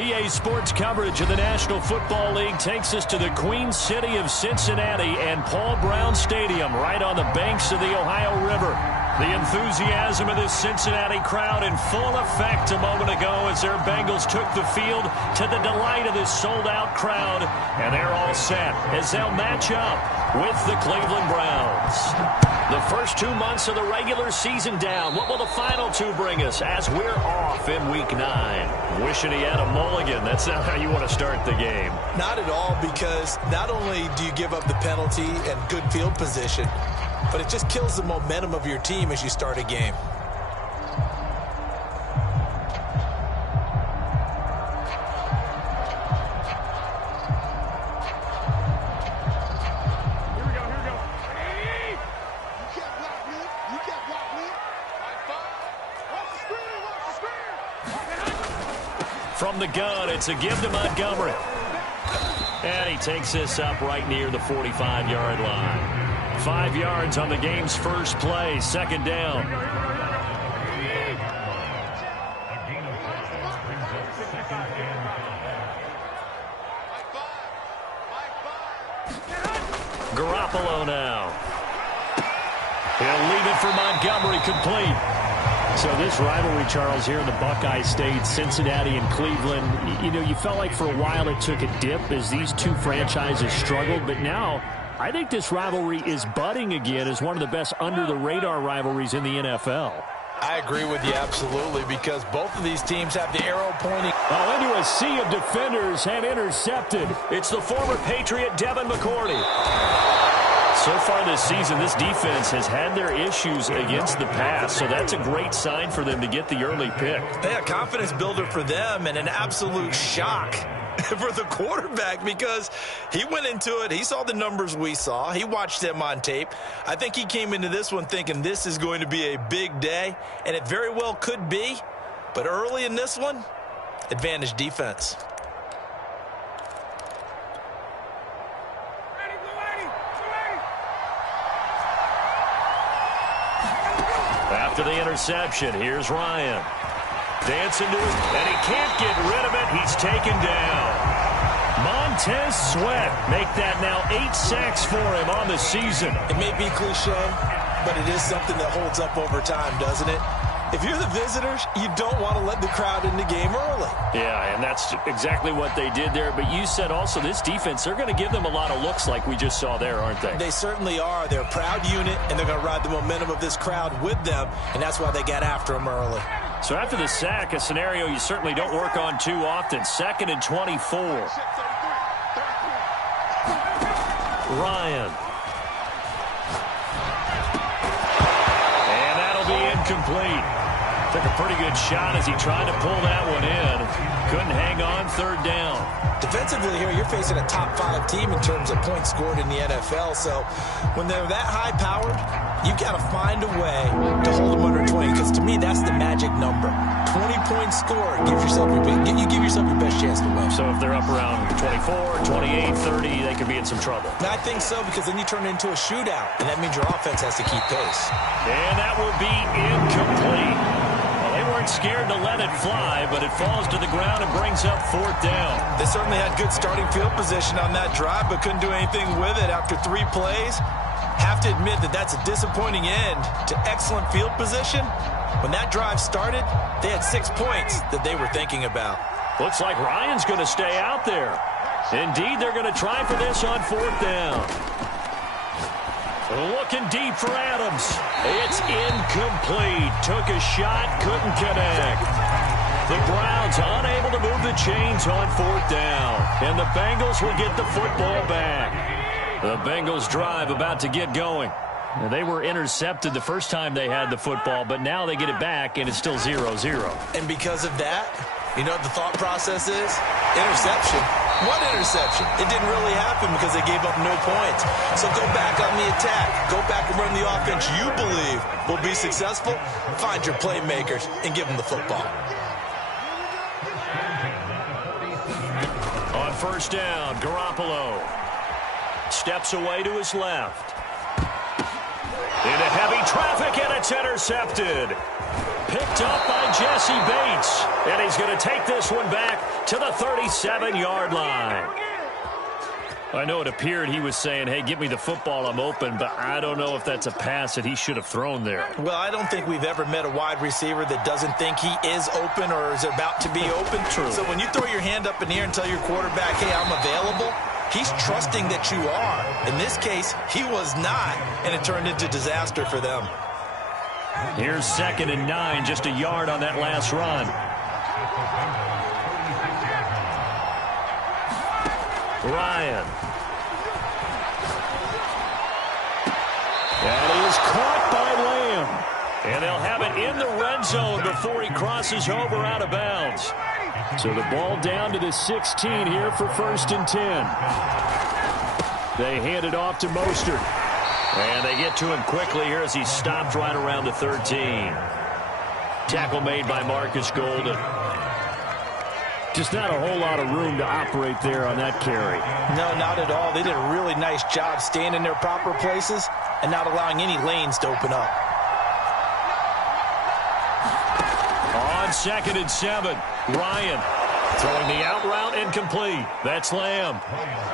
EA Sports coverage of the National Football League takes us to the Queen City of Cincinnati and Paul Brown Stadium right on the banks of the Ohio River. The enthusiasm of this Cincinnati crowd in full effect a moment ago as their Bengals took the field to the delight of this sold-out crowd. And they're all set as they'll match up with the Cleveland Browns. The first 2 months of the regular season down. What will the final two bring us as we're off in Week 9? Wishing he had a mulligan. That's not how you want to start the game. Not at all, because not only do you give up the penalty and good field position, but it just kills the momentum of your team as you start a game. From the gun, it's a give to Montgomery. And he takes this up right near the 45-yard line. 5 yards on the game's first play, second down. Garoppolo now. He'll leave it for Montgomery, complete. So this rivalry, Charles, here in the Buckeye State, Cincinnati and Cleveland, you know, you felt like for a while it took a dip as these two franchises struggled, but now I think this rivalry is budding again as one of the best under-the-radar rivalries in the NFL. I agree with you absolutely, because both of these teams have the arrow pointing. Oh, into a sea of defenders and intercepted. It's the former Patriot Devin McCourty. So far this season, this defense has had their issues against the pass, so that's a great sign for them to get the early pick. Yeah, confidence builder for them and an absolute shock for the quarterback, because he went into it. He saw the numbers we saw. He watched them on tape. I think he came into this one thinking this is going to be a big day, and it very well could be. But early in this one, advantage defense. After the interception, here's Ryan. Dancing to it, and he can't get rid of it. He's taken down. Montez Sweat make that now 8 sacks for him on the season. It may be cliche, but it is something that holds up over time, doesn't it? If you're the visitors, you don't want to let the crowd in the game early. Yeah, and that's exactly what they did there. But you said also this defense, they're going to give them a lot of looks like we just saw there, aren't they? They certainly are. They're a proud unit, and they're going to ride the momentum of this crowd with them, and that's why they got after them early. So after the sack, a scenario you certainly don't work on too often. 2nd and 24. Ryan. And that'll be incomplete. Took a pretty good shot as he tried to pull that one in. Couldn't hang on, 3rd down. Defensively here, you're facing a top-5 team in terms of points scored in the NFL. So when they're that high-powered, you've got to find a way to hold them under 20, because to me, that's the magic number. 20 points scored, give yourself your best chance to win. So if they're up around 24, 28, 30, they could be in some trouble. I think so, because then you turn it into a shootout, and that means your offense has to keep pace. And that will be incomplete. Well, they weren't scared to let it fly, but it falls to the ground and brings up 4th down. They certainly had good starting field position on that drive, but couldn't do anything with it after 3 plays. Have to admit that that's a disappointing end to excellent field position. When that drive started, they had 6 points that they were thinking about. Looks like Ryan's going to stay out there. Indeed, they're going to try for this on 4th down. Looking deep for Adams. It's incomplete. Took a shot, couldn't connect. The Browns unable to move the chains on 4th down. And the Bengals will get the football back. The Bengals drive about to get going. They were intercepted the first time they had the football, but now they get it back, and it's still 0-0. And because of that, you know what the thought process is? Interception. What interception? It didn't really happen because they gave up no points. So go back on the attack. Go back and run the offense you believe will be successful. Find your playmakers and give them the football. On 1st down, Garoppolo steps away to his left. Into heavy traffic, and it's intercepted. Picked up by Jesse Bates. And he's going to take this one back to the 37-yard line. I know it appeared he was saying, hey, give me the football, I'm open, but I don't know if that's a pass that he should have thrown there. Well, I don't think we've ever met a wide receiver that doesn't think he is open or is about to be open. True. So when you throw your hand up in the air and tell your quarterback, hey, I'm available, he's trusting that you are. In this case, he was not, and it turned into disaster for them. Here's 2nd and 9, just a yard on that last run. Ryan. That is caught by Lamb. And they'll have it in the red zone before he crosses over out of bounds. So the ball down to the 16 here for 1st and 10. They hand it off to Mostert. And they get to him quickly here as he stopped right around the 13. Tackle made by Marcus Golden. Just not a whole lot of room to operate there on that carry. No, not at all. They did a really nice job staying in their proper places and not allowing any lanes to open up. On 2nd and 7, Ryan throwing the out route incomplete. That's Lamb.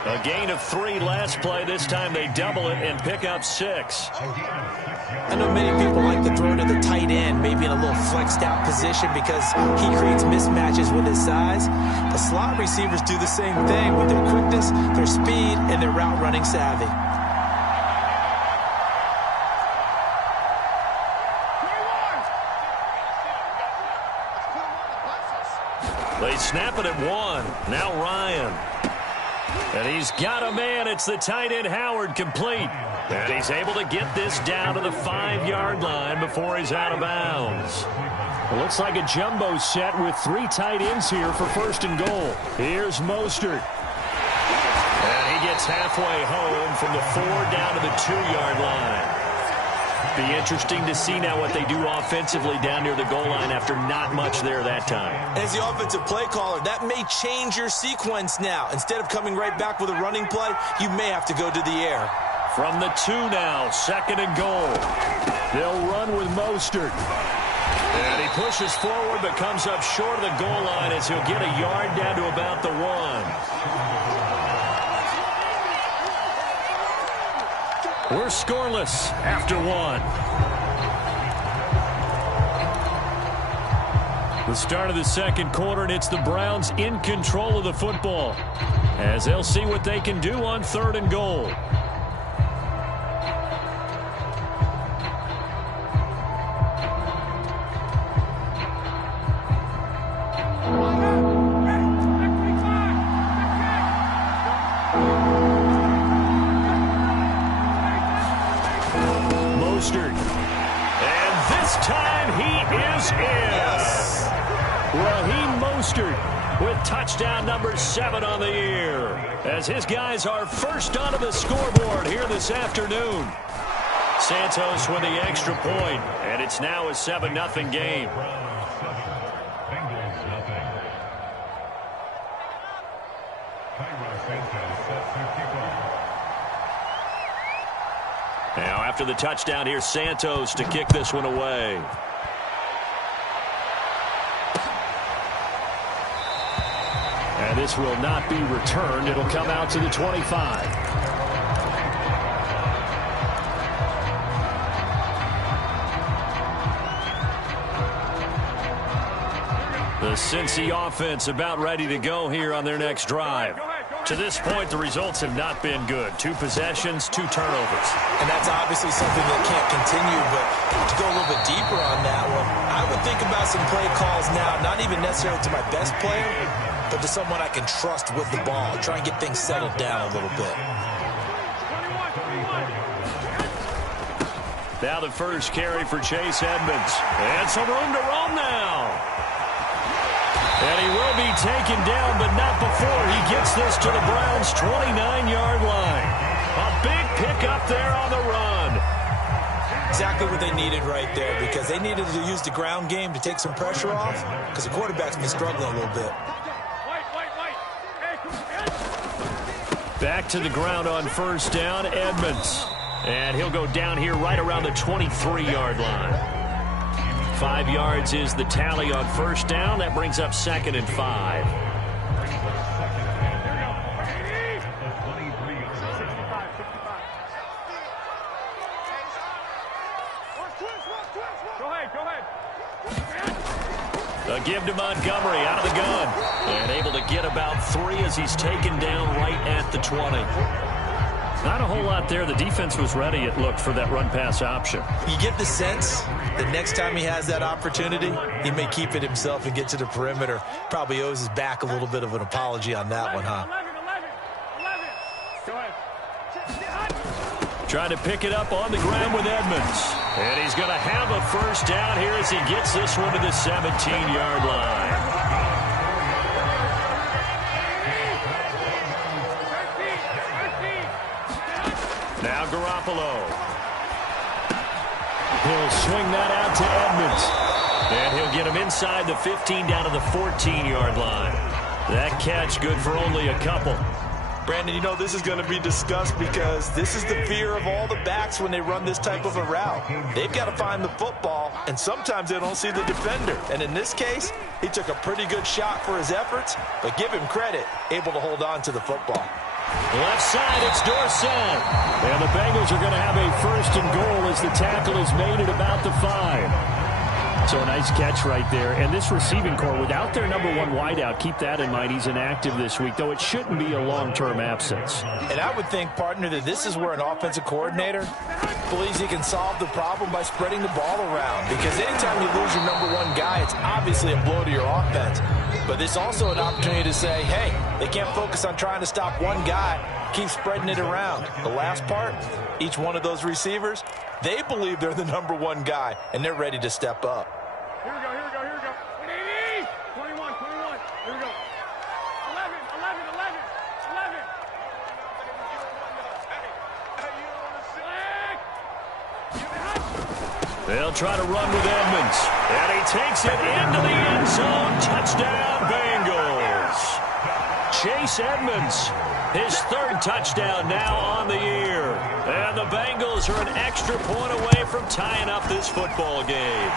A gain of 3 last play. This time they double it and pick up 6. I know many people like to throw to the tight end, maybe in a little flexed out position because he creates mismatches with his size. The slot receivers do the same thing with their quickness, their speed, and their route running savvy. They snap it at 1. Now Ryan. And he's got a man. It's the tight end Howard, complete. And he's able to get this down to the 5-yard line before he's out of bounds. It looks like a jumbo set with 3 tight ends here for 1st and goal. Here's Mostert. And he gets halfway home from the 4 down to the 2-yard line. Be interesting to see now what they do offensively down near the goal line after not much there that time. As the offensive play caller, that may change your sequence now. Instead of coming right back with a running play, you may have to go to the air. From the 2 now, 2nd and goal. They'll run with Mostert. And he pushes forward but comes up short of the goal line as he'll get a yard down to about the 1. We're scoreless after 1. The start of the 2nd quarter, and it's the Browns in control of the football as they'll see what they can do on 3rd and goal. With touchdown number 7 on the year, as his guys are first onto the scoreboard here this afternoon. Santos with the extra point, and it's now a 7-0 game. Now after the touchdown, here's Santos to kick this one away. And this will not be returned. It'll come out to the 25. The Cincy offense about ready to go here on their next drive. To this point, the results have not been good. 2 possessions, 2 turnovers. And that's obviously something that can't continue, but to go a little bit deeper on that one, I would think about some play calls now, not even necessarily to my best player, but to someone I can trust with the ball. Try and get things settled down a little bit. Now the first carry for Chase Edmonds. And some room to roam now. And he will be taken down, but not before he gets this to the Browns' 29-yard line. A big pickup there on the run. Exactly what they needed right there, because they needed to use the ground game to take some pressure off, because the quarterback's been struggling a little bit. Back to the ground on 1st down, Edmonds. And he'll go down here right around the 23-yard line. 5 yards is the tally on first down. That brings up 2nd and 5. A give to Montgomery out of the gun. And able to get about 3 as he's taken down right at the 20. Not a whole lot there. The defense was ready, it looked, for that run-pass option. You get the sense that next time he has that opportunity, he may keep it himself and get to the perimeter. Probably owes his back a little bit of an apology on that one, huh? Trying to pick it up on the ground with Edmonds. And he's going to have a first down here as he gets this one to the 17-yard line. Now Garoppolo. He'll swing that out to Edmonds. And he'll get him inside the 15 down to the 14-yard line. That catch good for only a couple. Brandon, you know this is going to be discussed because this is the fear of all the backs when they run this type of a route. They've got to find the football, and sometimes they don't see the defender. And in this case, he took a pretty good shot for his efforts, but give him credit, able to hold on to the football. Left side, it's Dorsett. And the Bengals are going to have a 1st and goal as the tackle is made at about the 5. So a nice catch right there. And this receiving core, without their number 1 wideout, keep that in mind. He's inactive this week, though it shouldn't be a long-term absence. And I would think, partner, that this is where an offensive coordinator believes he can solve the problem by spreading the ball around. Because anytime you lose your number 1 guy, it's obviously a blow to your offense. But it's also an opportunity to say, hey, they can't focus on trying to stop one guy. Keep spreading it around. The last part, each one of those receivers, they believe they're the number 1 guy, and they're ready to step up. Here we go. 21. Here we go. 11. They'll try to run with Edmonds. And he takes it into the end zone. Touchdown, Bengals. Chase Edmonds, his 3rd touchdown now on the year. And the Bengals are an extra point away from tying up this football game.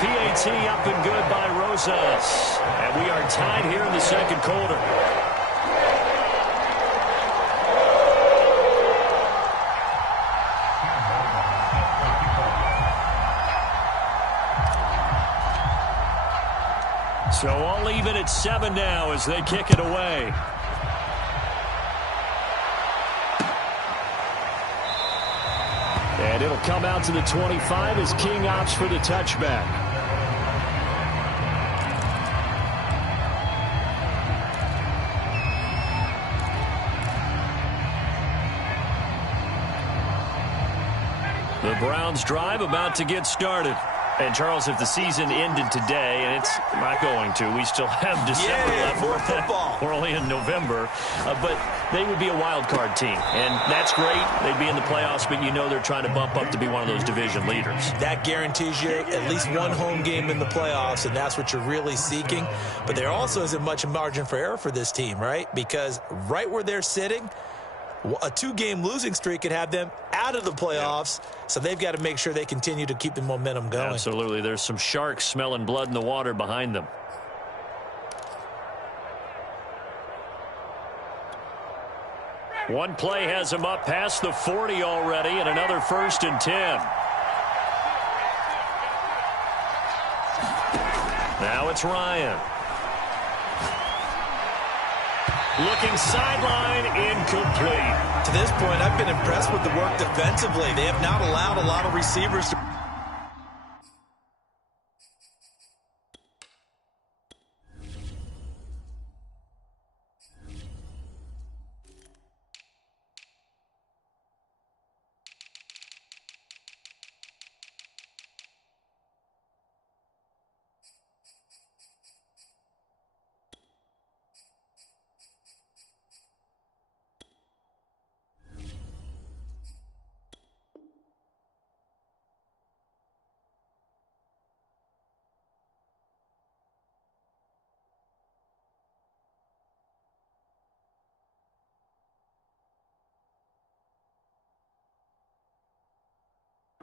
PAT up and good by Rosas. And we are tied here in the 2nd quarter. So all even at 7 now as they kick it away. And it'll come out to the 25 as King opts for the touchback. The Browns drive about to get started. And, Charles, if the season ended today, and it's not going to, we still have December left. More football. We're only in November. But they would be a wild card team. And that's great. They'd be in the playoffs, but you know they're trying to bump up to be one of those division leaders. That guarantees you at least 1 home game in the playoffs, and that's what you're really seeking. But there also isn't much margin for error for this team, right? Because right where they're sitting, a 2-game losing streak could have them out of the playoffs, so they've got to make sure they continue to keep the momentum going. Absolutely. There's some sharks smelling blood in the water behind them. One play has him up past the 40 already, and another 1st and 10. Now it's Ryan. Looking sideline, incomplete. To this point, I've been impressed with the work defensively. They have not allowed a lot of receivers to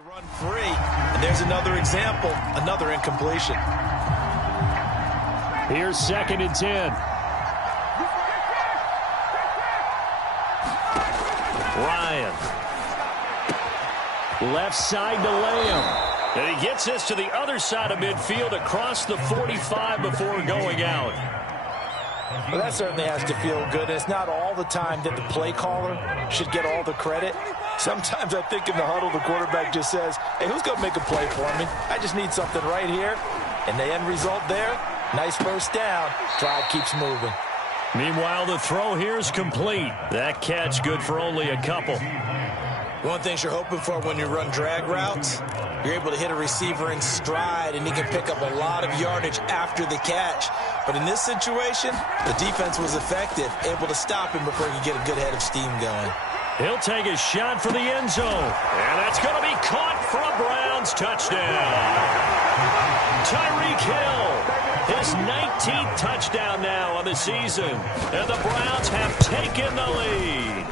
Run free, and there's another example, another incompletion. Here's 2nd and 10. Ryan. Left side to Lamb. And he gets this to the other side of midfield across the 45 before going out. Well, that certainly has to feel good. It's not all the time that the play caller should get all the credit. Sometimes I think in the huddle, the quarterback just says, hey, who's going to make a play for me? I just need something right here. And the end result there, nice first down. Drive keeps moving. Meanwhile, the throw here is complete. That catch good for only a couple. One of the things you're hoping for when you run drag routes, you're able to hit a receiver in stride, and he can pick up a lot of yardage after the catch. But in this situation, the defense was effective, able to stop him before he could get a good head of steam going. He'll take a shot for the end zone. And that's going to be caught for a Browns touchdown. Tyreek Hill, his 19th touchdown now on the season. And the Browns have taken the lead.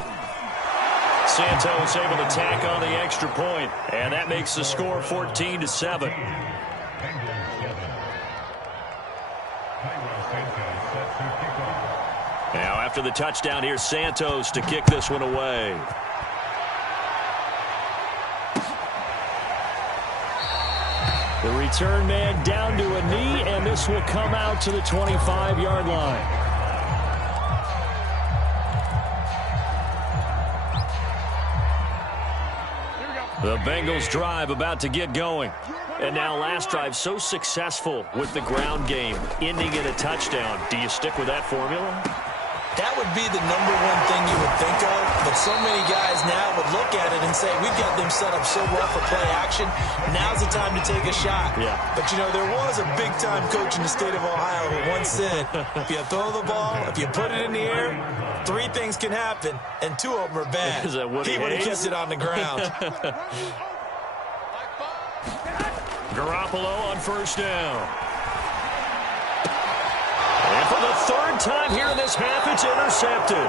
Santos able to tack on the extra point, and that makes the score 14-7. Now after the touchdown, here's Santos to kick this one away. The return man down to a knee, and this will come out to the 25-yard line. The Bengals drive about to get going. And now last drive so successful with the ground game, ending in a touchdown. Do you stick with that formula? That would be the number one thing you would think of, but so many guys now would look at it and say, we've got them set up so well for play action, now's the time to take a shot. Yeah. But, you know, there was a big-time coach in the state of Ohio who once said, if you throw the ball, if you put it in the air, 3 things can happen, and 2 of them are bad. Is that what he would have kept it on the ground. Garoppolo on first down. And for the 3rd time here in this half, it's intercepted.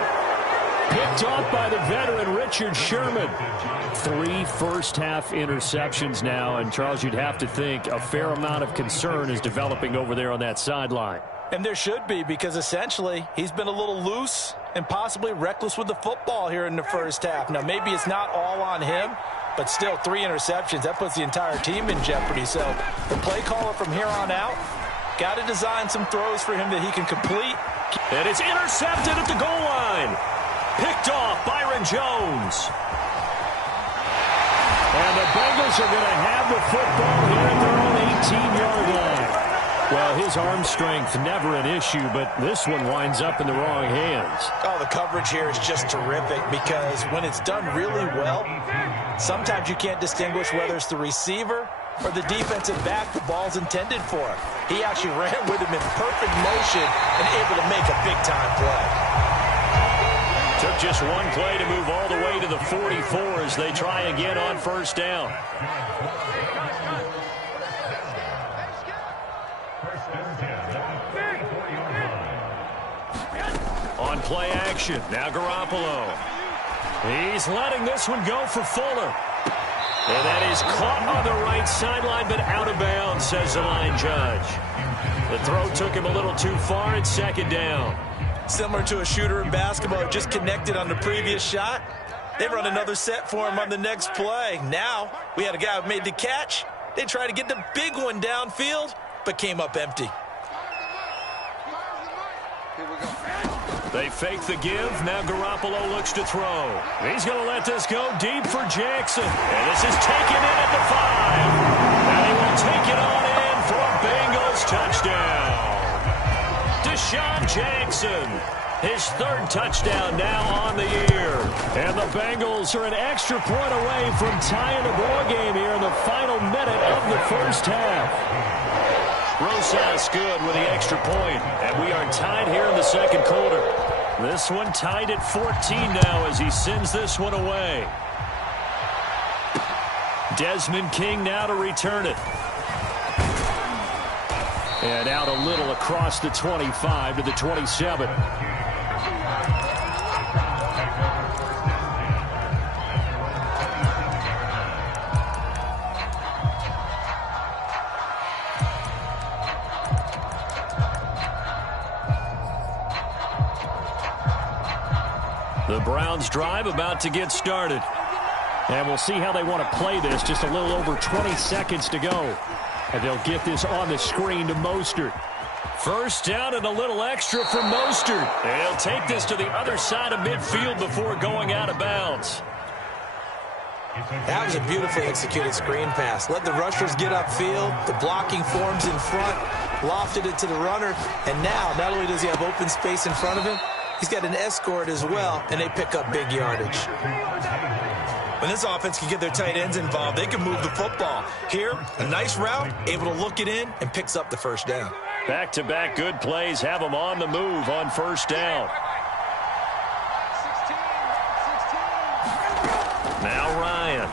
Picked off by the veteran Richard Sherman. 3 first-half interceptions now, and Charles, you'd have to think a fair amount of concern is developing over there on that sideline. And there should be, because essentially he's been a little loose and possibly reckless with the football here in the first half. Now, maybe it's not all on him, but still 3 interceptions. That puts the entire team in jeopardy. So the play caller from here on out got to design some throws for him that he can complete. And it's intercepted at the goal line. Picked off Byron Jones. And the Bengals are going to have the football here at their own 18-yard line. Well, his arm strength never an issue, but this one winds up in the wrong hands. Oh, the coverage here is just terrific because when it's done really well, sometimes you can't distinguish whether it's the receiver or the defensive back the ball's intended for. He actually ran with him in perfect motion and able to make a big-time play. Took just one play to move all the way to the 44 as they try again on first down. On play action, now Garoppolo. He's letting this one go for Fuller. And that is caught on the right sideline, but out of bounds, says the line judge. The throw took him a little too far, it's 2nd down. Similar to a shooter in basketball, just connected on the previous shot. They run another set for him on the next play. Now, we had a guy who made the catch. They tried to get the big one downfield, but came up empty. They fake the give. Now Garoppolo looks to throw. He's going to let this go deep for Jackson. And this is taken in at the 5. And he will take it on in for a Bengals touchdown. Deshaun Jackson, his 3rd touchdown now on the year. And the Bengals are an extra point away from tying the ball game here in the final minute of the first half. Rosas good with the extra point, and we are tied here in the 2nd quarter. This one tied at 14 now as he sends this one away. Desmond King now to return it. And out a little across the 25 to the 27. Browns drive about to get started. And we'll see how they want to play this. Just a little over 20 seconds to go. And they'll get this on the screen to Mostert. First down and a little extra for Mostert. They'll take this to the other side of midfield before going out of bounds. That was a beautifully executed screen pass. Let the rushers get upfield. The blocking forms in front. Lofted it to the runner. And now, not only does he have open space in front of him, he's got an escort as well, and they pick up big yardage. When this offense can get their tight ends involved, they can move the football. Here, a nice route, able to look it in, and picks up the first down. Back-to-back good plays have them on the move on first down. Now Ryan.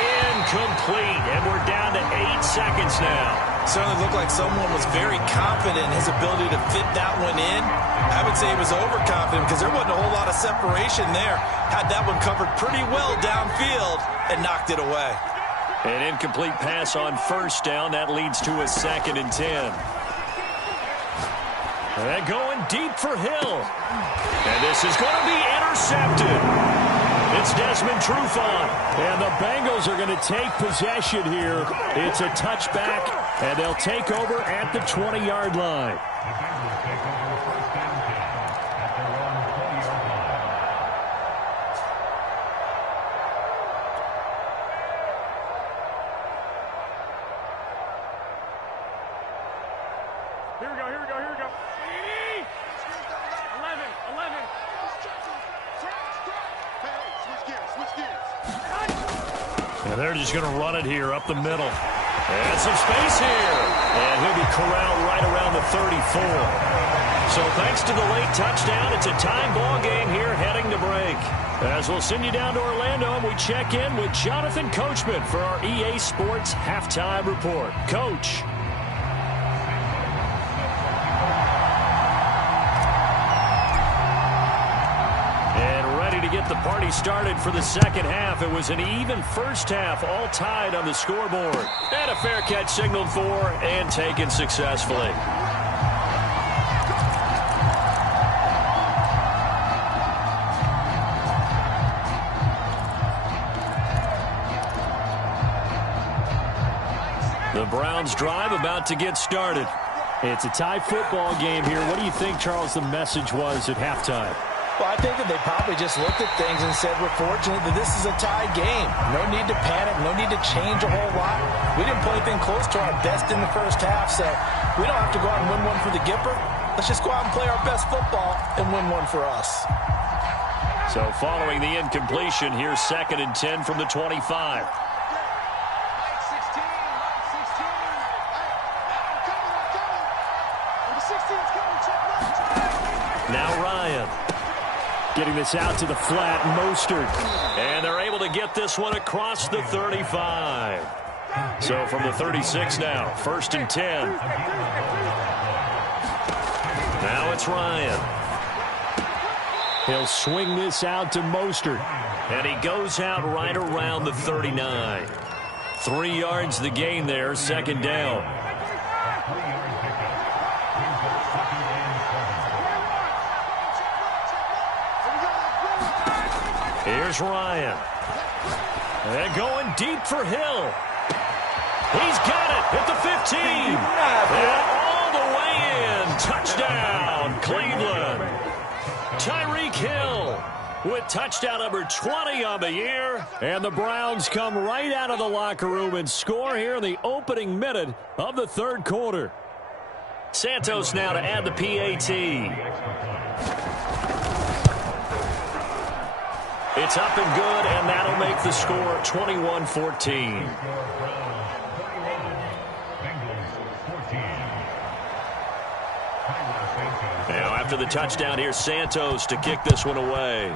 Incomplete, and we're down to 8 seconds now. Certainly looked like someone was very confident in his ability to fit that one in. I would say he was overconfident because there wasn't a whole lot of separation there. Had that one covered pretty well downfield and knocked it away. An incomplete pass on first down. That leads to a 2nd and 10. And going deep for Hill. And this is going to be intercepted. It's Desmond Trufant. And the Bengals are going to take possession here. It's a touchback, and they'll take over at the 20-yard line. Here we go, here we go, here we go. 11. Switch gears. And they're just going to run it here up the middle. And some space here. And he'll be corralled right around the 34. So thanks to the late touchdown, it's a time ball game here heading to break. As we'll send you down to Orlando, and we check in with Jonathan Coachman for our EA Sports Halftime Report. Coach. Get the party started for the second half. It was an even first half, all tied on the scoreboard. And a fair catch signaled for and taken successfully. The Browns drive about to get started. It's a tie football game here. What do you think, Charles, the message was at halftime? Well, I think that they probably just looked at things and said, we're fortunate that this is a tie game. No need to panic. No need to change a whole lot. We didn't play anything close to our best in the first half, so we don't have to go out and win one for the Gipper. Let's just go out and play our best football and win one for us. So following the incompletion, here's 2nd and 10 from the 25. Now Ryan. Getting this out to the flat, Mostert. And they're able to get this one across the 35. So from the 36 now, 1st and 10. Now it's Ryan. He'll swing this out to Mostert. And he goes out right around the 39. 3 yards the gain there, 2nd down. Here's Ryan. And going deep for Hill. He's got it at the 15. And all the way in. Touchdown, Cleveland. Tyreek Hill with touchdown number 20 on the year. And the Browns come right out of the locker room and score here in the opening minute of the 3rd quarter. Santos now to add the PAT. It's up and good, and that'll make the score 21-14. Now after the touchdown, here's Santos to kick this one away.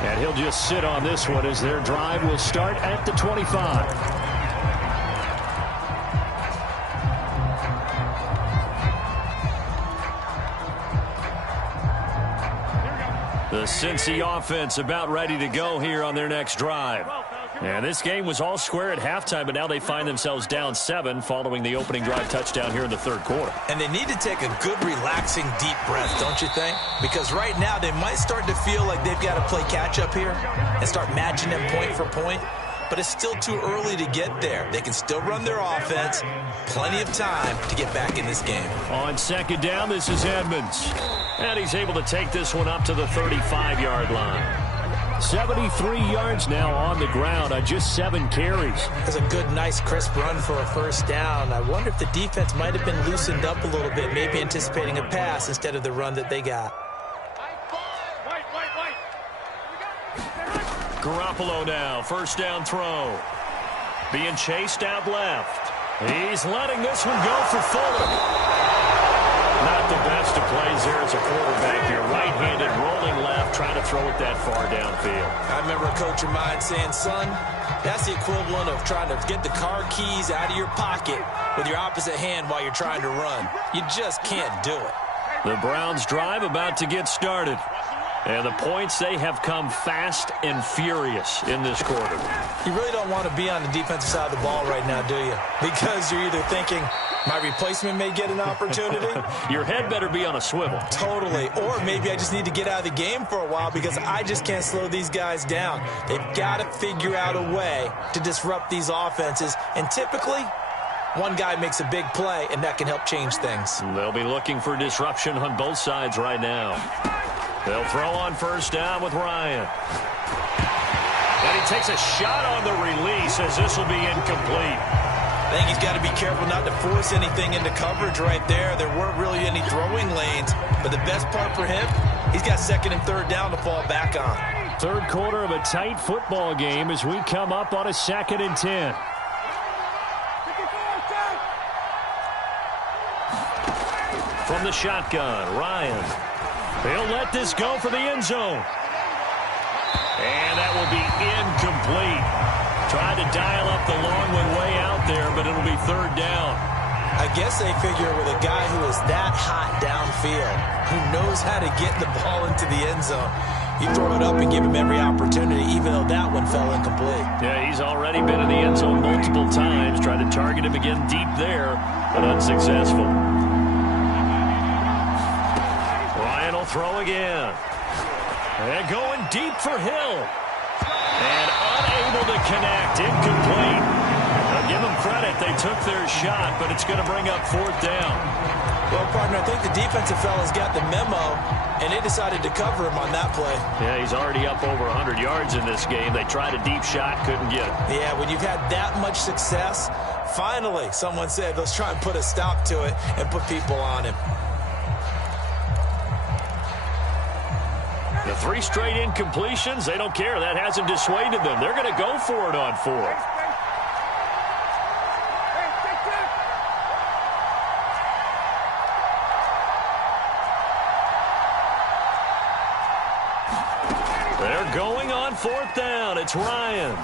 And he'll just sit on this one as their drive will start at the 25. The Cincy offense about ready to go here on their next drive. And this game was all square at halftime, but now they find themselves down 7 following the opening drive touchdown here in the third quarter. And they need to take a good, relaxing, deep breath, don't you think? Because right now they might start to feel like they've got to play catch-up here and start matching them point for point. But it's still too early to get there. They can still run their offense. Plenty of time to get back in this game. On second down, this is Edmonds. And he's able to take this one up to the 35-yard line. 73 yards now on the ground on just 7 carries. That's a good, nice, crisp run for a first down. I wonder if the defense might have been loosened up a little bit, maybe anticipating a pass instead of the run that they got. Garoppolo now, first down throw. Being chased out left. He's letting this one go for Fuller. Not the best of plays there as a quarterback. You're right-handed, rolling left, trying to throw it that far downfield. I remember a coach of mine saying, son, that's the equivalent of trying to get the car keys out of your pocket with your opposite hand while you're trying to run. You just can't do it. The Browns drive about to get started. And the points, they have come fast and furious in this quarter. You really don't want to be on the defensive side of the ball right now, do you? Because you're either thinking, my replacement may get an opportunity. Your head better be on a swivel. Totally. Or maybe I just need to get out of the game for a while because I just can't slow these guys down. They've got to figure out a way to disrupt these offenses. And typically, one guy makes a big play, and that can help change things. They'll be looking for disruption on both sides right now. They'll throw on first down with Ryan. And he takes a shot on the release as this will be incomplete. I think he's got to be careful not to force anything into coverage right there. There weren't really any throwing lanes. But the best part for him, he's got second and third down to fall back on. Third quarter of a tight football game as we come up on a 2nd and 10. From the shotgun, Ryan. He'll let this go for the end zone. And that will be incomplete. Tried to dial up the long one way out there, but it'll be third down. I guess they figure with a guy who is that hot downfield, who knows how to get the ball into the end zone, you throw it up and give him every opportunity, even though that one fell incomplete. Yeah, he's already been in the end zone multiple times. Tried to target him again deep there, but unsuccessful. Throw again. And going deep for Hill. And unable to connect. Incomplete. I'll give them credit. They took their shot, but it's going to bring up fourth down. Well, partner, I think the defensive fella's got the memo, and they decided to cover him on that play. Yeah, he's already up over 100 yards in this game. They tried a deep shot, couldn't get it. Yeah, when you've had that much success, finally, someone said, let's try and put a stop to it and put people on him. The 3 straight incompletions, they don't care. That hasn't dissuaded them. They're going to go for it on fourth. They're going on fourth down. It's Ryan.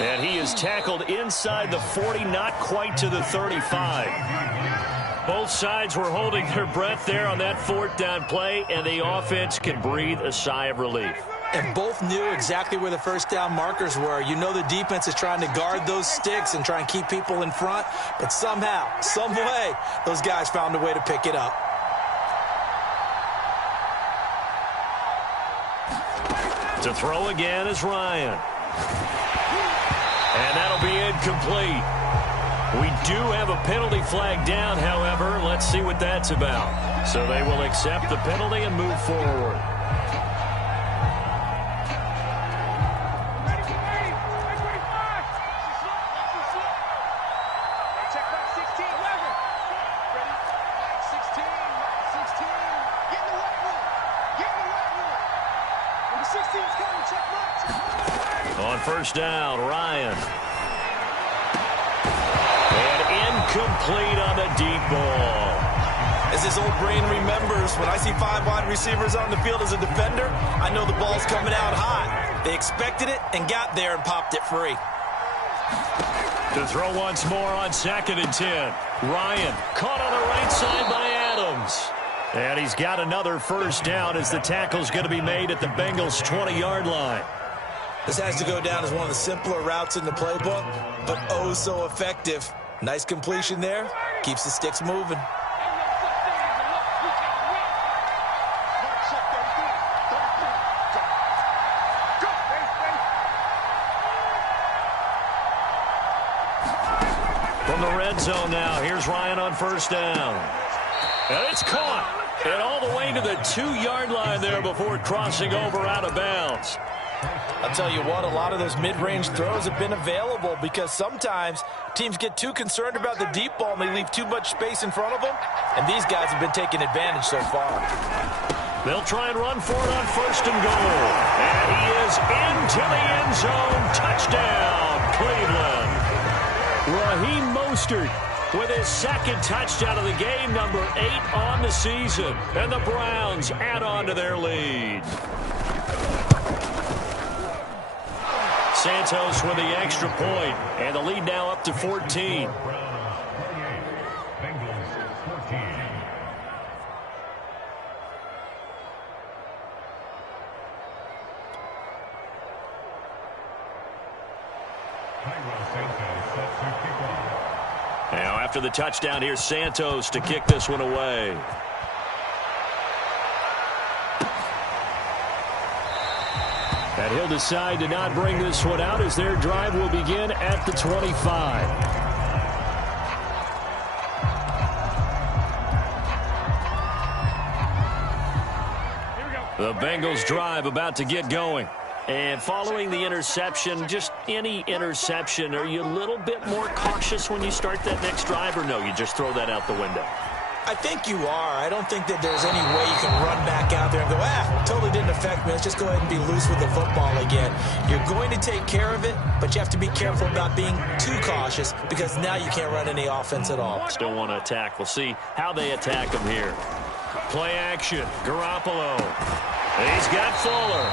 And he is tackled inside the 40, not quite to the 35. Both sides were holding their breath there on that fourth down play, and the offense can breathe a sigh of relief. And both knew exactly where the first down markers were. You know the defense is trying to guard those sticks and try and keep people in front, but somehow, some way, those guys found a way to pick it up. To throw again is Ryan. And that'll be incomplete. We do have a penalty flag down, however. Let's see what that's about. So they will accept the penalty and move forward. On first down, Ryan. Incomplete on the deep ball. As his old brain remembers, when I see 5 wide receivers on the field as a defender, I know the ball's coming out hot. They expected it and got there and popped it free. To throw once more on 2nd and 10. Ryan caught on the right side by Adams. And he's got another first down as the tackle's going to be made at the Bengals' 20-yard line. This has to go down as one of the simpler routes in the playbook, but oh so effective. Nice completion there. Keeps the sticks moving. From the red zone now, here's Ryan on first down. And it's caught. And all the way to the 2-yard line there before crossing over out of bounds. I'll tell you what, a lot of those mid-range throws have been available because sometimes teams get too concerned about the deep ball and they leave too much space in front of them. And these guys have been taking advantage so far. They'll try and run for it on first and goal. And he is into the end zone. Touchdown, Cleveland. Raheem Mostert with his second touchdown of the game, number 8 on the season. And the Browns add on to their lead. Santos with the extra point, and the lead now up to 14. Now after the touchdown, here's Santos to kick this one away. And he'll decide to not bring this one out as their drive will begin at the 25. The Bengals drive about to get going. And following the interception, just any interception, are you a little bit more cautious when you start that next drive, or no, you just throw that out the window? I think you are. I don't think that there's any way you can run back out there and go, totally didn't affect me. Let's just go ahead and be loose with the football again. You're going to take care of it, but you have to be careful about being too cautious because now you can't run any offense at all. Still want to attack. We'll see how they attack him here. Play action. Garoppolo. He's got Fuller.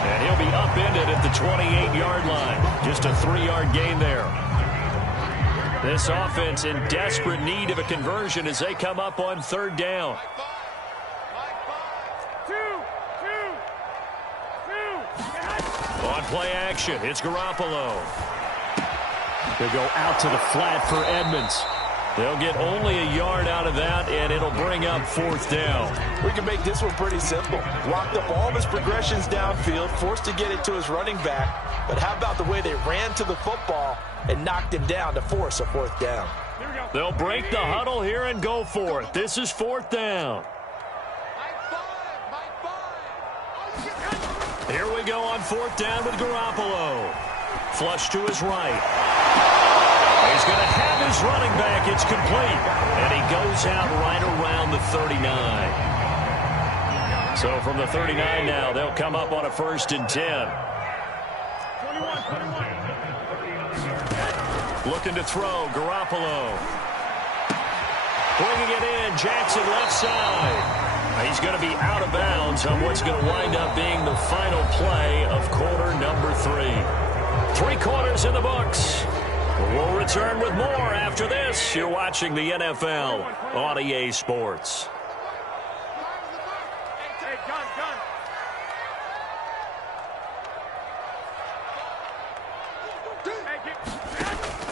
And he'll be upended at the 28-yard line. Just a 3-yard gain there. This offense in desperate need of a conversion as they come up on third down. On play action, it's Garoppolo. They go out to the flat for Edmonds. They'll get only a yard out of that, and it'll bring up fourth down. We can make this one pretty simple. Blocked up all of his progressions downfield, forced to get it to his running back. But how about the way they ran to the football and knocked him down to force a fourth down? They'll break the huddle here and go for it. This is fourth down. Here we go on fourth down with Garoppolo. Flush to his right. He's going to have his running back. It's complete. And he goes out right around the 39. So from the 39 now, they'll come up on a 1st and 10. Looking to throw, Garoppolo. Bringing it in, Jackson left side. He's going to be out of bounds on what's going to wind up being the final play of quarter number 3. 3 quarters in the books. We'll return with more after this. You're watching the NFL on EA Sports.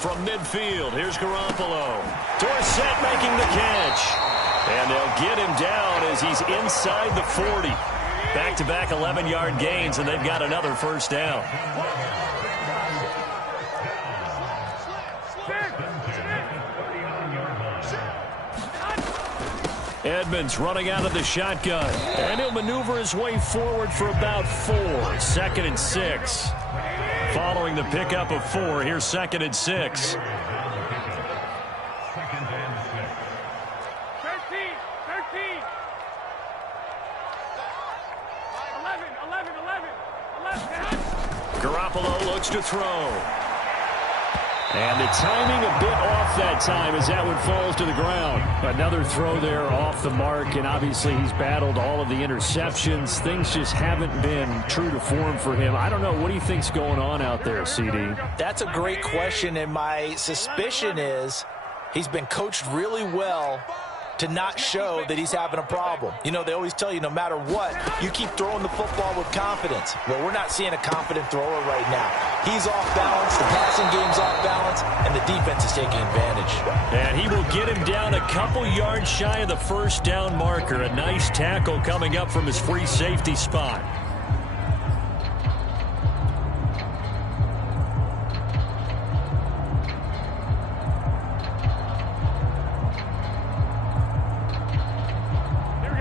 From midfield, here's Garoppolo. Dorsett making the catch. And they'll get him down as he's inside the 40. Back-to-back 11-yard gains, and they've got another first down. Edmonds running out of the shotgun. And he'll maneuver his way forward for about 4. 2nd and 6. Following the pickup of 4, here's 2nd and 6. 13. Garoppolo looks to throw. And the timing a bit off that time as that one falls to the ground. Another throw there off the mark, and obviously he's battled all of the interceptions. Things just haven't been true to form for him. I don't know. What do you think's going on out there, CD? That's a great question, and my suspicion is he's been coached really well to not show that he's having a problem. You know, they always tell you no matter what, you keep throwing the football with confidence. Well, we're not seeing a confident thrower right now. He's off balance, the passing game's off balance, and the defense is taking advantage. And he will get him down a couple yards shy of the first down marker. A nice tackle coming up from his free safety spot.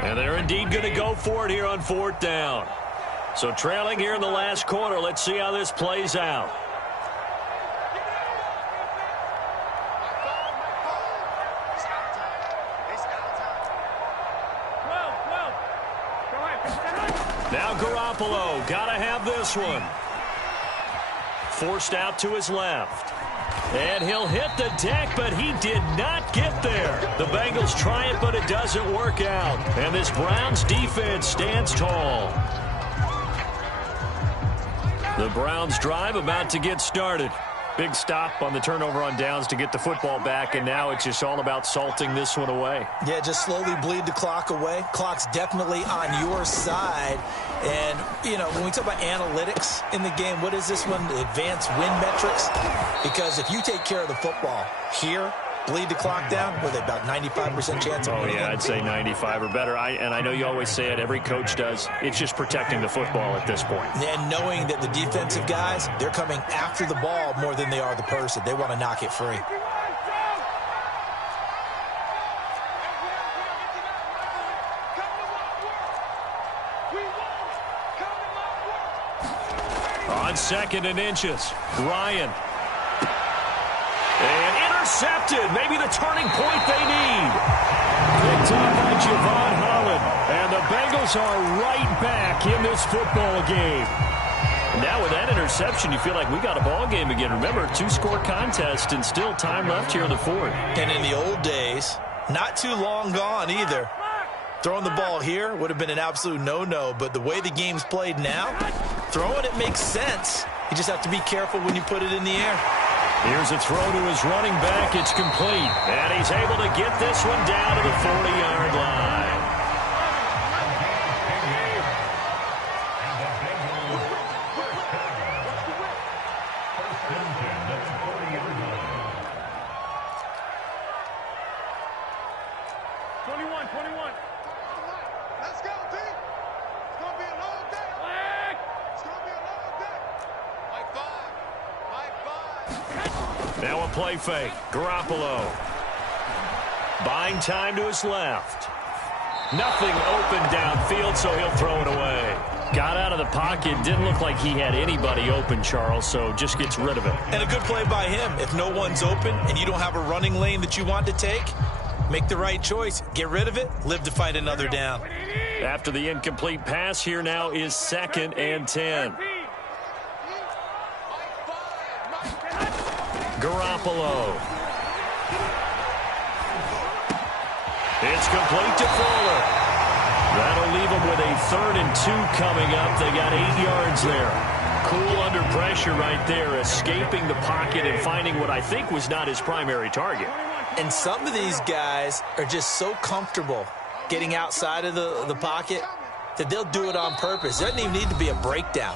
And they're indeed going to go for it here on 4th down. So trailing here in the last quarter. Let's see how this plays out. Now Garoppolo, gotta have this one. Forced out to his left. And he'll hit the deck, but he did not get there. The Bengals try it, but it doesn't work out. And this Browns defense stands tall. The Browns drive about to get started. Big stop on the turnover on downs to get the football back, and now it's just all about salting this one away. Yeah, just slowly bleed the clock away. Clock's definitely on your side. And, you know, when we talk about analytics in the game, what is this one? Advanced win metrics? Because if you take care of the football here, bleed the clock down, with about 95% chance of winning. Oh, yeah, I'd say 95 or better. And I know you always say it, every coach does. It's just protecting the football at this point. And knowing that the defensive guys, they're coming after the ball more than they are the person. They want to knock it free. On 2nd and inches, Ryan. And intercepted. Maybe the turning point they need. Picked up by Javon Holland. And the Bengals are right back in this football game. Now with that interception, you feel like we got a ball game again. Remember, 2-score contest and still time left here in the 4th. And in the old days, not too long gone either, throwing the ball here would have been an absolute no-no. But the way the game's played now, throwing it makes sense. You just have to be careful when you put it in the air. Here's a throw to his running back. It's complete. And he's able to get this one down to the 40-yard line. Now a play fake. Garoppolo. Buying time to his left. Nothing open downfield, so he'll throw it away. Got out of the pocket. Didn't look like he had anybody open, Charles, so just gets rid of it. And a good play by him. If no one's open and you don't have a running lane that you want to take, make the right choice. Get rid of it. Live to fight another down. After the incomplete pass, here now is 2nd and 10. Garoppolo. It's complete to Fuller. That'll leave them with a 3rd and 2 coming up. They got 8 yards there. Cool under pressure right there, escaping the pocket and finding what I think was not his primary target. And some of these guys are just so comfortable getting outside of the pocket that they'll do it on purpose. It doesn't even need to be a breakdown.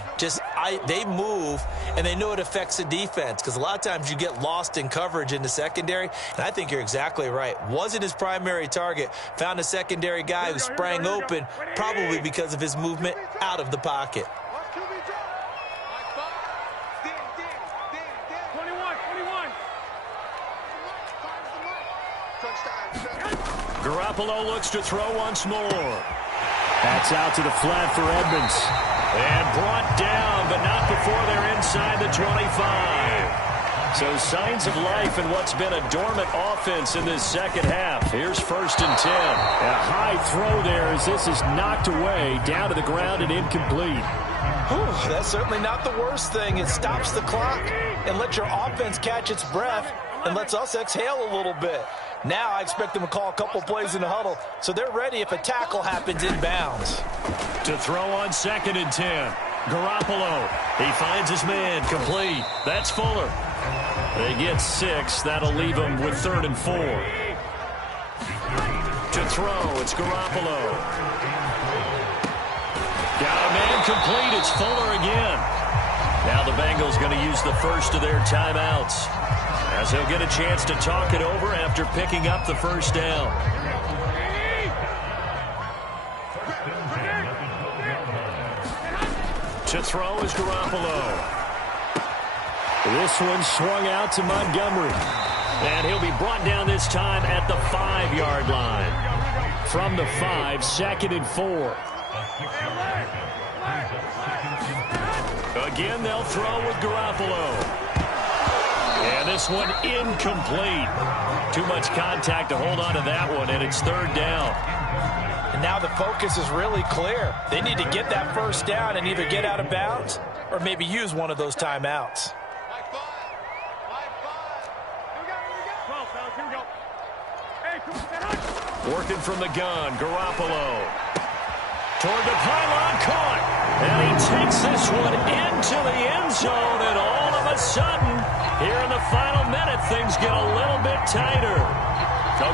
They move, and they know it affects the defense, because a lot of times you get lost in coverage in the secondary, and I think you're exactly right. Wasn't his primary target. Found a secondary guy who sprang open, probably because of his movement out of the pocket. Garoppolo looks to throw once more. That's out to the flat for Edmonds. And brought down, but not before they're inside the 25. So signs of life in what's been a dormant offense in this second half. Here's 1st and 10. A high throw there as this is knocked away, down to the ground and incomplete. Whew, that's certainly not the worst thing. It stops the clock and lets your offense catch its breath and lets us exhale a little bit. Now I expect them to call a couple plays in the huddle, so they're ready if a tackle happens inbounds. To throw on 2nd and 10. Garoppolo. He finds his man. Complete. That's Fuller. They get 6. That'll leave them with 3rd and 4. To throw, it's Garoppolo. Got a man complete. It's Fuller again. Now the Bengals going to use the first of their timeouts, as he'll get a chance to talk it over after picking up the first down. To throw is Garoppolo. This one swung out to Montgomery. And he'll be brought down this time at the 5-yard line. From the 5, 2nd and 4. Again, they'll throw with Garoppolo. And this one incomplete. Too much contact to hold on to that one, and it's 3rd down. And now the focus is really clear. They need to get that first down and either get out of bounds or maybe use one of those timeouts. Working from the gun, Garoppolo. Toward the pylon, caught. And he takes this one into the end zone, and all of a sudden, here in the final minute, things get a little bit tighter.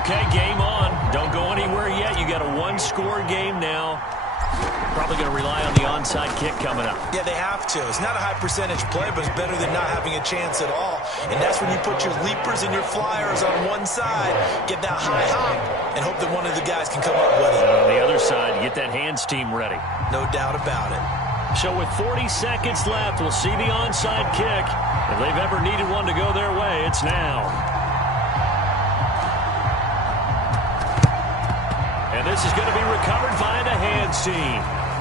Okay, game on. Don't go anywhere yet. You got a 1-score game now. Probably going to rely on the onside kick coming up. Yeah, they have to. It's not a high-percentage play, but it's better than not having a chance at all. And that's when you put your leapers and your flyers on one side, get that high hop, and hope that one of the guys can come up with it. And on the other side, get that hands team ready. No doubt about it. So with 40 seconds left, we'll see the onside kick. If they've ever needed one to go their way, it's now. And this is going to be recovered by the hands team.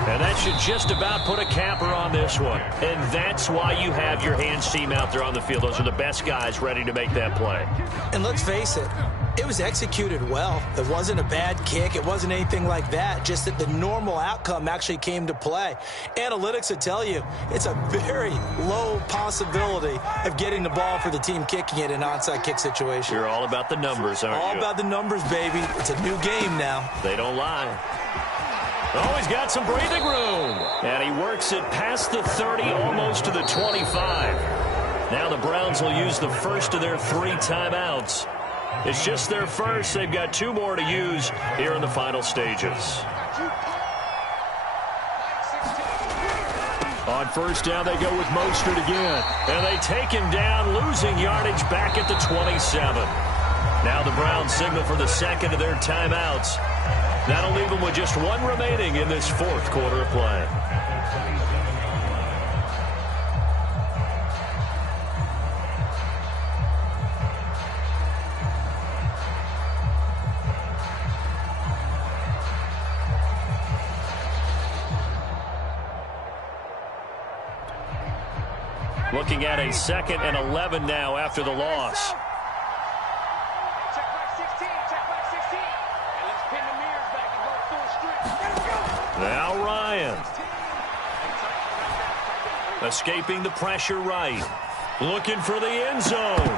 And that should just about put a capper on this one. And that's why you have your hands team out there on the field. Those are the best guys ready to make that play. And let's face it, it was executed well. It wasn't a bad kick. It wasn't anything like that. Just that the normal outcome actually came to play. Analytics will tell you it's a very low possibility of getting the ball for the team kicking it in an onside kick situation. You're all about the numbers, aren't you? All about the numbers, baby. It's a new game now. They don't lie. Oh, he's got some breathing room. And he works it past the 30, almost to the 25. Now the Browns will use the first of their 3 timeouts. It's just their first. They've got 2 more to use here in the final stages. On first down, they go with Mostert again. And they take him down, losing yardage back at the 27. Now the Browns signal for the second of their timeouts. That'll leave them with just 1 remaining in this 4th quarter of play. Looking at a 2nd and 11 now after the loss. Now Ryan. Escaping the pressure right. Looking for the end zone.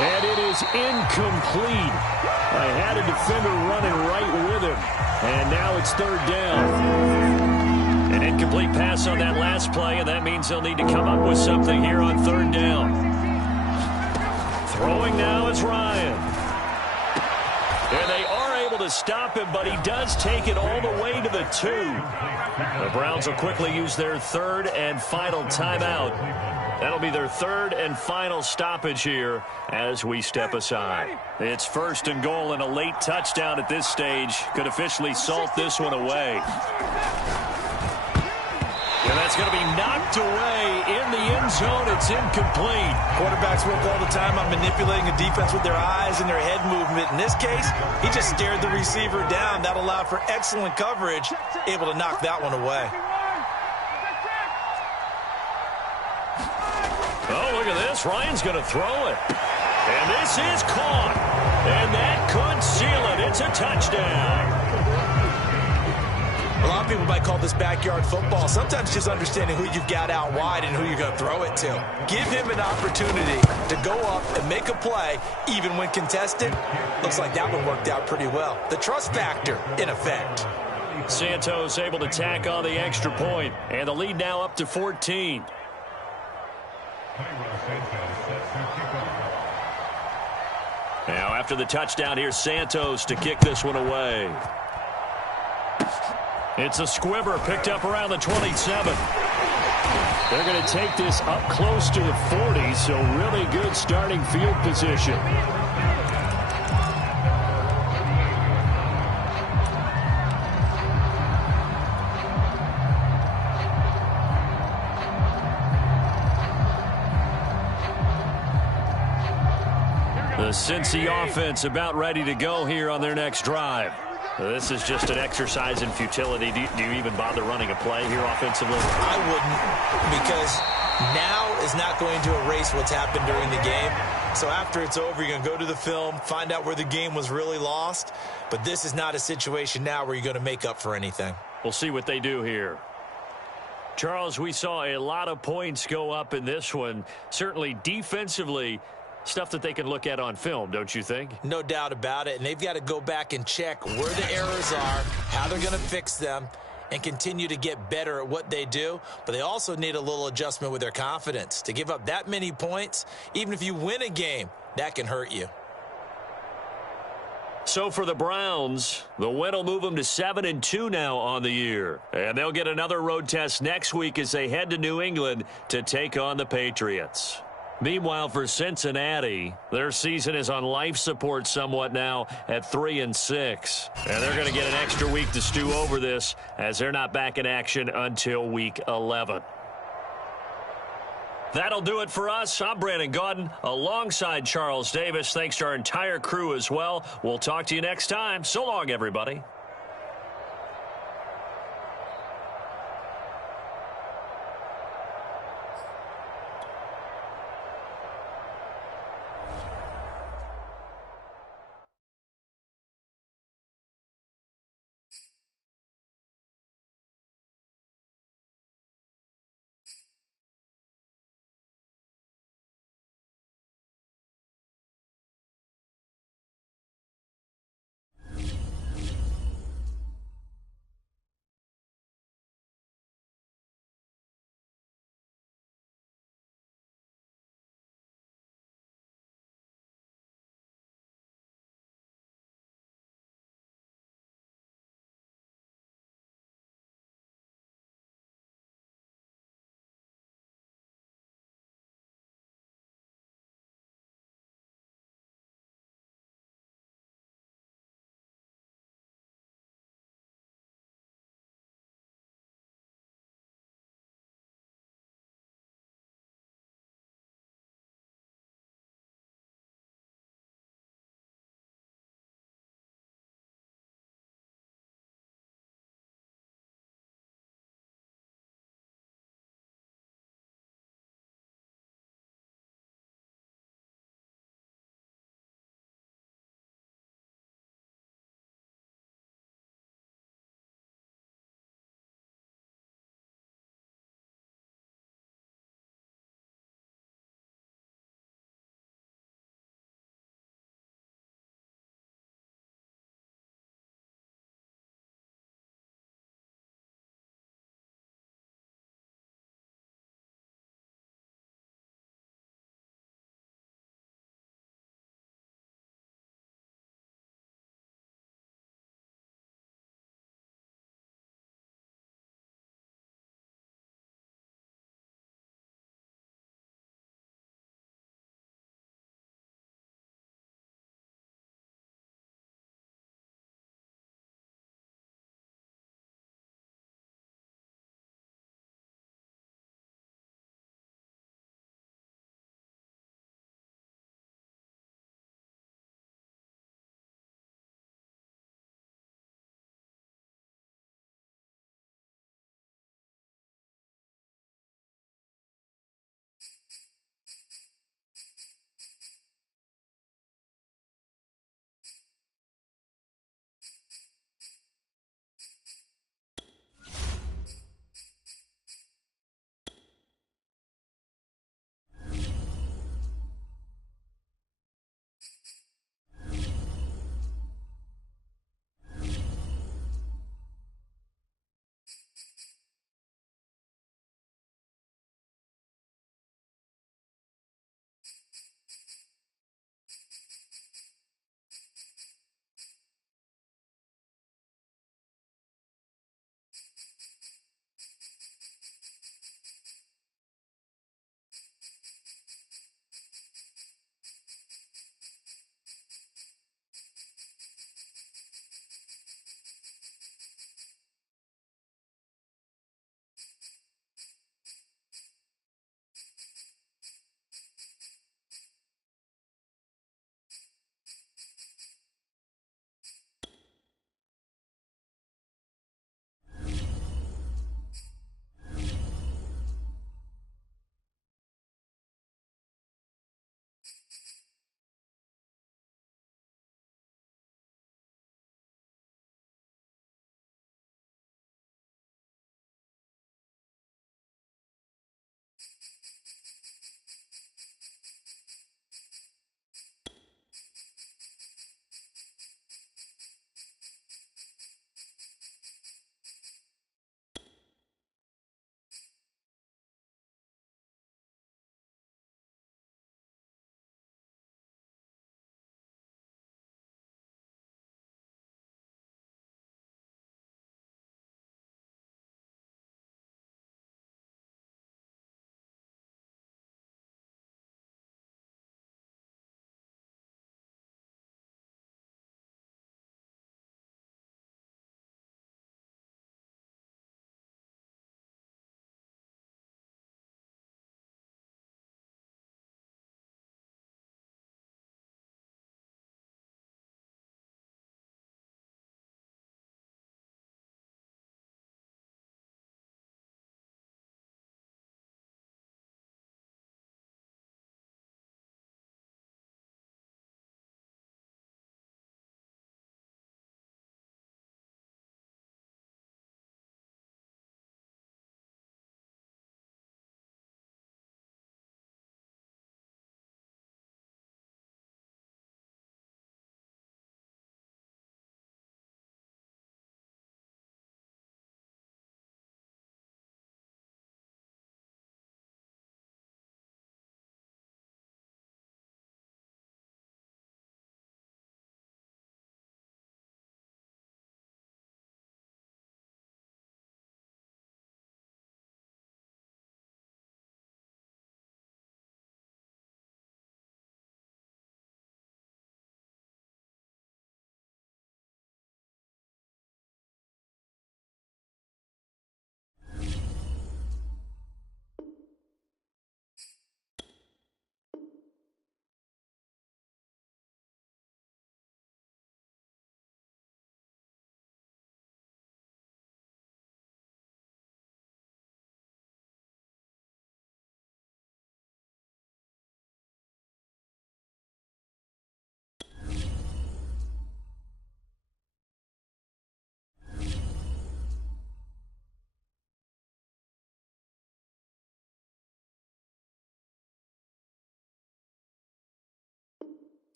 And it is incomplete. I had a defender running right with him. And now it's 3rd down. An incomplete pass on that last play, and that means they'll need to come up with something here on 3rd down. Throwing now is Ryan. And they are able to stop him, but he does take it all the way to the 2. The Browns will quickly use their 3rd and final timeout. That'll be their 3rd and final stoppage here as we step aside. It's 1st and goal, and a late touchdown at this stage could officially salt this one away. And that's going to be knocked away in the end zone. It's incomplete. Quarterbacks work all the time on manipulating a defense with their eyes and their head movement. In this case, he just stared the receiver down. That allowed for excellent coverage, able to knock that one away. Oh, look at this. Ryan's going to throw it. And this is caught. And that could seal it. It's a touchdown. A lot of people might call this backyard football. Sometimes just understanding who you've got out wide and who you're going to throw it to. Give him an opportunity to go up and make a play, even when contested. Looks like that one worked out pretty well. The trust factor, in effect. Santos able to tack on the extra point, and the lead now up to 14. Now after the touchdown, here's Santos to kick this one away. It's a squibber picked up around the 27. They're going to take this up close to the 40, so really good starting field position. The Cincy offense about ready to go here on their next drive. This is just an exercise in futility. Do you even bother running a play here offensively? I wouldn't, because now is not going to erase what's happened during the game. So after it's over, you're going to go to the film, find out where the game was really lost. But this is not a situation now where you're going to make up for anything. We'll see what they do here. Charles, we saw a lot of points go up in this one. Certainly defensively, stuff that they can look at on film, don't you think? No doubt about it. And they've got to go back and check where the errors are, how they're going to fix them, and continue to get better at what they do. But they also need a little adjustment with their confidence. To give up that many points, even if you win a game, that can hurt you. So for the Browns, the win will move them to 7-2 now on the year. And they'll get another road test next week as they head to New England to take on the Patriots. Meanwhile, for Cincinnati, their season is on life support somewhat now at 3-6. And they're going to get an extra week to stew over this as they're not back in action until week 11. That'll do it for us. I'm Brandon Gaudin alongside Charles Davis. Thanks to our entire crew as well. We'll talk to you next time. So long, everybody.